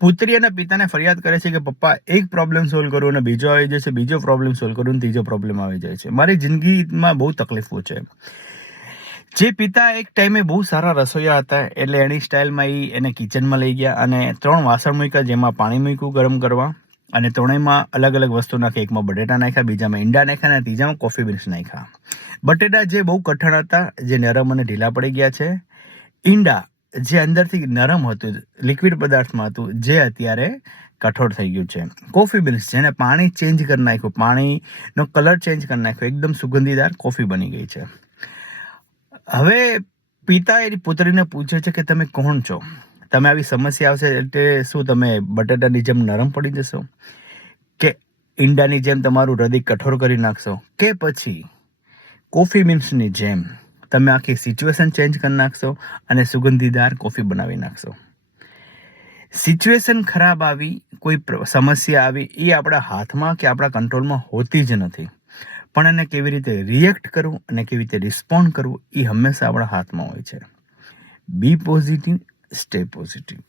પુત્રી અને પિતાને ફરિયાદ કરે છે કે પપ્પા એક પ્રોબ્લેમ સોલ્વ કરું અને બીજો આવી જાય છે, બીજો પ્રોબ્લેમ સોલ્વ કરું અને ત્રીજો પ્રોબ્લેમ આવી જાય છે. મારી જિંદગીમાં બહુ તકલીફો છે. જે પિતા એક ટાઈમે બહુ સારા રસોઈયા હતા, એટલે એની સ્ટાઇલમાં એને કિચનમાં લઈ ગયા અને 3 વાસણ મૂક્યા, જેમાં પાણી મૂક્યું ગરમ કરવા, અને ત્રણેયમાં અલગ અલગ વસ્તુ નાખી. એકમાં બટેટા નાખ્યા, બીજામાં ઈંડા નાખ્યા અને ત્રીજામાં કોફી બીન્સ નાખ્યા. બટેટા જે બહુ કઠણ હતા, જે નરમ અને ઢીલા પડી ગયા છે. ઈંડા જે અંદરથી નરમ હતું, લિક્વિડ પદાર્થમાં હતું, જે અત્યારે કઠોળ થઈ ગયું છે. કોફી બીન્સ જેને પાણી ચેન્જ કરી નાખ્યું, પાણીનો કલર ચેન્જ કરી નાખ્યો, એકદમ સુગંધીદાર કોફી બની ગઈ છે. હવે પિતા એની પુત્રીને પૂછે છે કે તમે કોણ છો? તમે આવી સમસ્યા આવશે એટલે શું તમે બટેટાની જેમ નરમ પડી જશો, કે ઈંડાની જેમ તમારું હૃદય કઠોર કરી નાખશો, કે પછી કોફી બીન્સની જેમ તમે આખી સિચ્યુએશન ચેન્જ કરી નાખશો અને સુગંધીદાર કોફી બનાવી નાખશો? સિચ્યુએશન ખરાબ આવી, કોઈ સમસ્યા આવી, એ આપણા હાથમાં કે આપણા કંટ્રોલમાં હોતી જ નથી. પણ એને કેવી રીતે રિએક્ટ કરવું અને કેવી રીતે રિસ્પોન્ડ કરવું, એ હંમેશા આપણા હાથમાં હોય છે. B positive, stay positive.